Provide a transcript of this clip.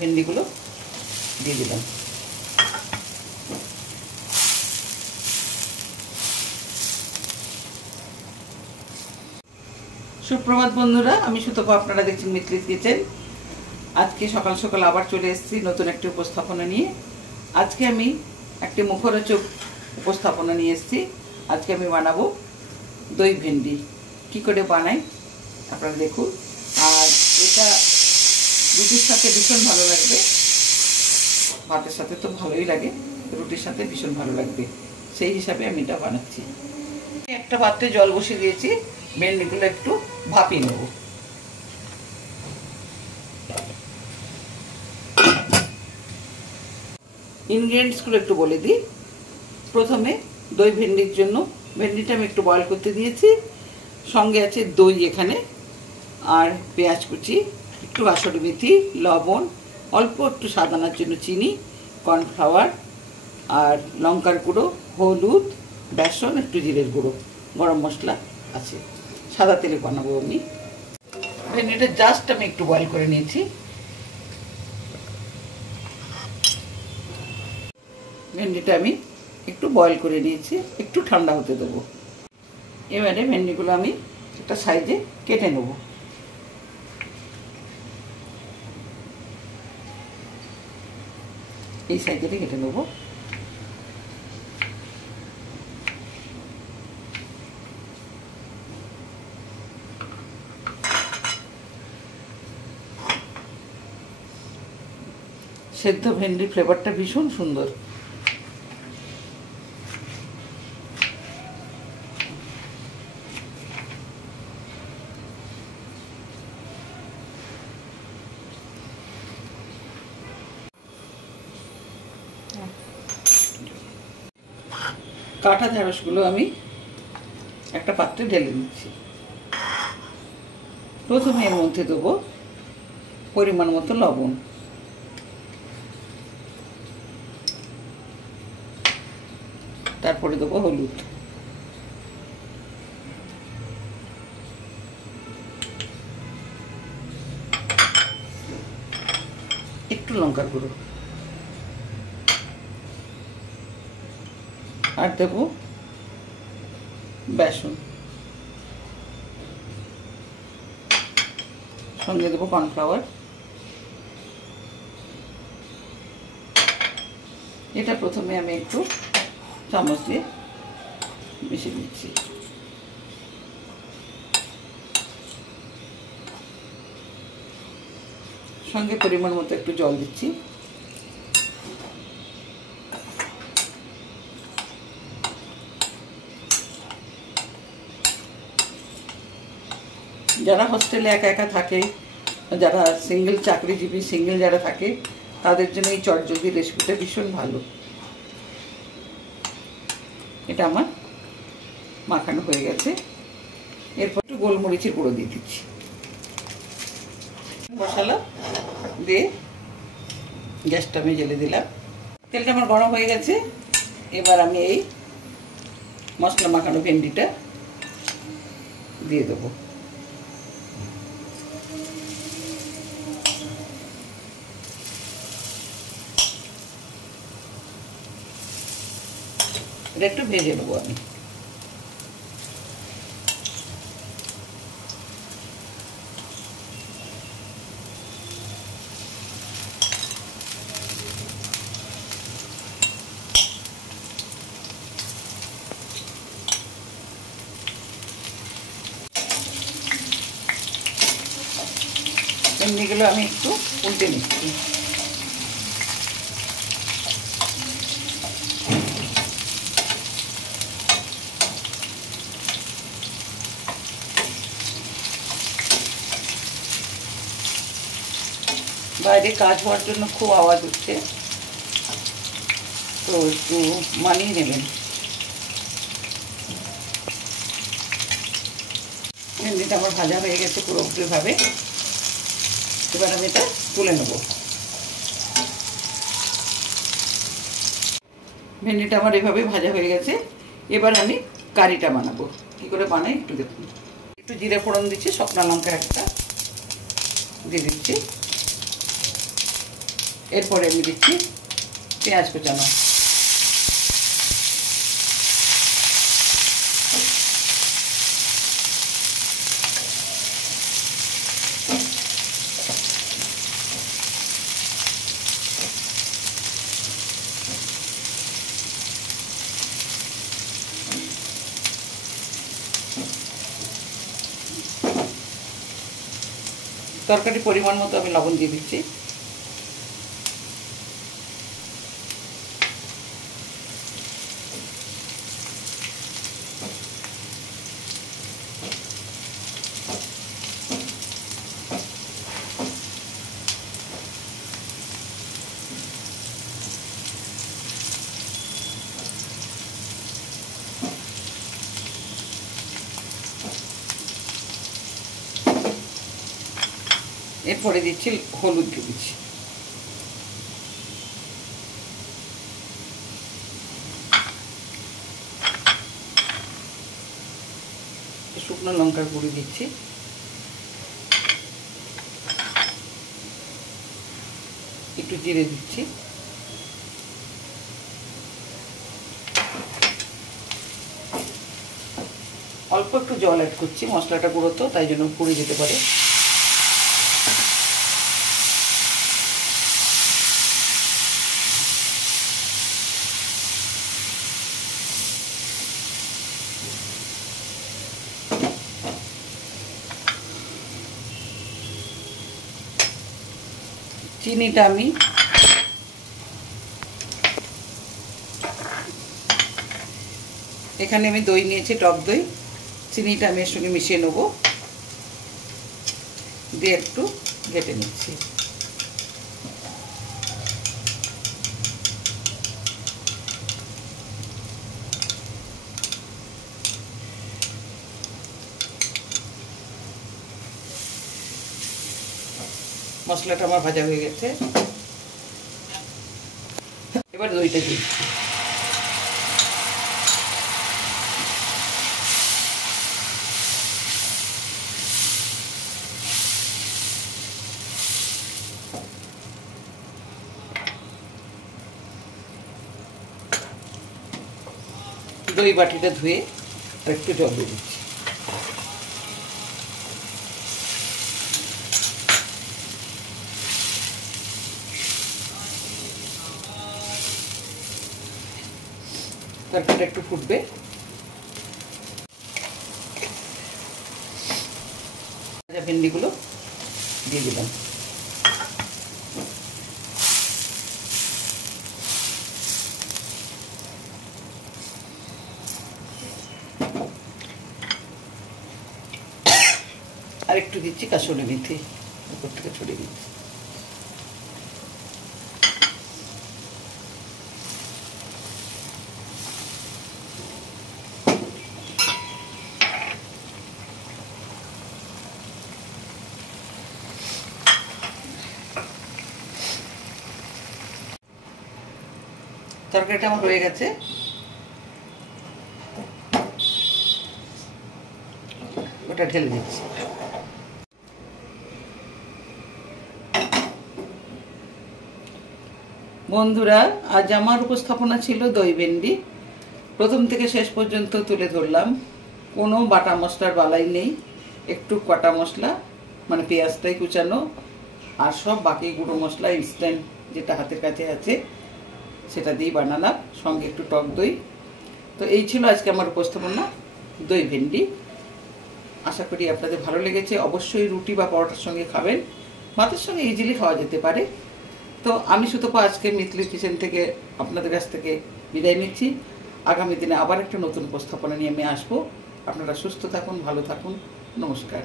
ভেন্ডিগুলো দিয়ে দিলাম। সুপ্রভাত বন্ধুরা, আমি সুতপা, আপনারা দেখছেন মিতলিস কিচেন। আজকে সকাল সকাল আবার চলে এসেছি নতুন একটি উপস্থাপনা নিয়ে। আজকে আমি একটি মুখরোচক উপস্থাপনা নিয়ে এসেছি। আজকে আমি বানাবো দই ভেন্ডি। কি করে বানাই আপনারা দেখুন। আর এটা রুটির সাথে ভীষণ ভালো লাগবে, ভাতের সাথে তো ভালোই লাগে, রুটির সাথে ভীষণ ভালো লাগবে, সেই হিসাবে আমি এটা বানাচ্ছি। একটা পাত্রে জল বসিয়ে দিয়েছি, ভেন্ডিগুলো একটু ভাপিয়ে নেব। ইনগ্রেডিয়েন্টসগুলো একটু বলে দিই। প্রথমে দই ভেন্ডির জন্য ভেন্ডিটা আমি একটু বয়েল করতে দিয়েছি। সঙ্গে আছে দই এখানে, আর পেঁয়াজ কুচি, একটু কাসুরি মেথি, লবণ, অল্প একটু সাদানার জন্য চিনি, কর্নফ্লাওয়ার, আর লঙ্কার গুঁড়ো, হলুদ, বেসন, একটু জিরের গুঁড়ো, গরম মশলা আছে। সাদা তেলে বানাবো আমি। ভেন্ডিটা জাস্ট আমি একটু বয়েল করে নিয়েছি। ভেন্ডিটা আমি একটু বয়েল করে নিয়েছি, একটু ঠান্ডা হতে দেবো। এবারে ভেন্ডিগুলো আমি একটা সাইজে কেটে নেব। এই সাইজে কেটে নেব। সেদ্ধ ভেন্ডির ফ্লেভারটা ভীষণ সুন্দর। কাটা ঢেঁড়সগুলো আমি একটা পাত্রে ঢেলে নিচ্ছি। প্রথমে এর মধ্যে দেবো পরিমাণ মতো লবণ, তারপরে দেবো হলুদ, একটু লঙ্কার গুঁড়ো, আর দেবো বেসন, সঙ্গে দেবো কর্নফ্লাওয়ার। এটা প্রথমে আমি একটু চামচ দিয়ে মিশিয়ে দিচ্ছি। সঙ্গে পরিমাণ মতো একটু জল দিচ্ছি। যারা হোস্টেলে একা একা থাকে, যারা সিঙ্গেল চাকরিজীবী, সিঙ্গেল যারা থাকে, তাদের জন্য এই চটজলদি রেসিপিটা ভীষণ ভালো। এটা আমার মাখানো হয়ে গেছে। এরপর একটু গোলমরিচের গুঁড়ো দিয়ে দিচ্ছি। মশলা দিয়ে গ্যাসটা আমি জ্বেলে দিলাম। তেলটা আমার গরম হয়ে গেছে। এবার আমি এই মশলা মাখানো ভেন্ডিটা দিয়ে দেবো। এটা একটু ভেজে নেবো আমি। ভেন্ডিগুলো আমি একটু উল্টে নিচ্ছি। বাইরে কাজ হওয়ার জন্য খুব আওয়াজ হচ্ছে, তো একটু মানিয়ে নেবেন। ভেন্ডিটা আমার ভাজা হয়ে গেছে পুরোপুরিভাবে। এবার আমি এটা তুলে নেব। ভেন্ডিটা আমার এভাবে ভাজা হয়ে গেছে। এবার আমি কারিটা বানাবো। কী করে বানাই একটু দেখুন। একটু জিরে ফোড়ন দিচ্ছি, শুকনো লঙ্কা একটা দিয়ে দিচ্ছি, এরপরে আমি দিচ্ছি পেঁয়াজ কুচানো। তরকারি পরিমাণ মতো আমি লবণ দিয়ে দিচ্ছি। এরপরে দিচ্ছি হলুদ দিয়ে দিচ্ছি। শুকনো লঙ্কার গুঁড়ি দিচ্ছি। একটু জিরে দিচ্ছি। অল্প একটু জল অ্যাড করছি, মশলাটা গুঁড়ো তো তাই জন্য পুড়ে যেতে পারে। চিনিটা আমি এখানে দই নিয়েছি, টক দই। চিনিটা আমি এর সঙ্গে মিশিয়ে নেব, দিয়ে একটু ঘেটে নিচ্ছি। মশলাটা আমার ভাজা হয়ে গেছে, এবার দইটা দিচ্ছি। দই বাটিটা ধুয়ে আর একটু জল দিয়ে দিচ্ছি। তরকারিটা একটু ফুটবে, ভাজা ভেন্ডিগুলো দিয়ে দিলাম। আর একটু দিচ্ছি কাসুরি মেথি, উপর থেকে ছড়িয়ে দিচ্ছি। তরকারিটা আমার হয়ে গেছে, ওটা ঢেলে দিচ্ছি। বন্ধুরা, আজ আমার উপস্থাপনা ছিল দই ভেন্ডি। প্রথম থেকে শেষ পর্যন্ত তুলে ধরলাম, কোনো বাটা মশলার বালাই নেই। একটু কাটা মশলা মানে পেঁয়াজটাই কুচানো, আর সব বাকি গুঁড়ো মশলা ইনস্ট্যান্ট যেটা হাতের কাছে আছে সেটা দিয়ে বানালাম, সঙ্গে একটু টক দই। তো এই ছিল আজকে আমার উপস্থাপনা দই ভেন্ডি। আশা করি আপনাদের ভালো লেগেছে। অবশ্যই রুটি বা পরোটার সঙ্গে খাবেন, ভাতের সঙ্গে ইজিলি খাওয়া যেতে পারে। তো আমি সুতপা আজকে মিতলির কিচেন থেকে আপনাদের কাছ থেকে বিদায় নিচ্ছি। আগামী দিনে আবার একটা নতুন উপস্থাপনা নিয়ে আমি আসবো। আপনারা সুস্থ থাকুন, ভালো থাকুন। নমস্কার।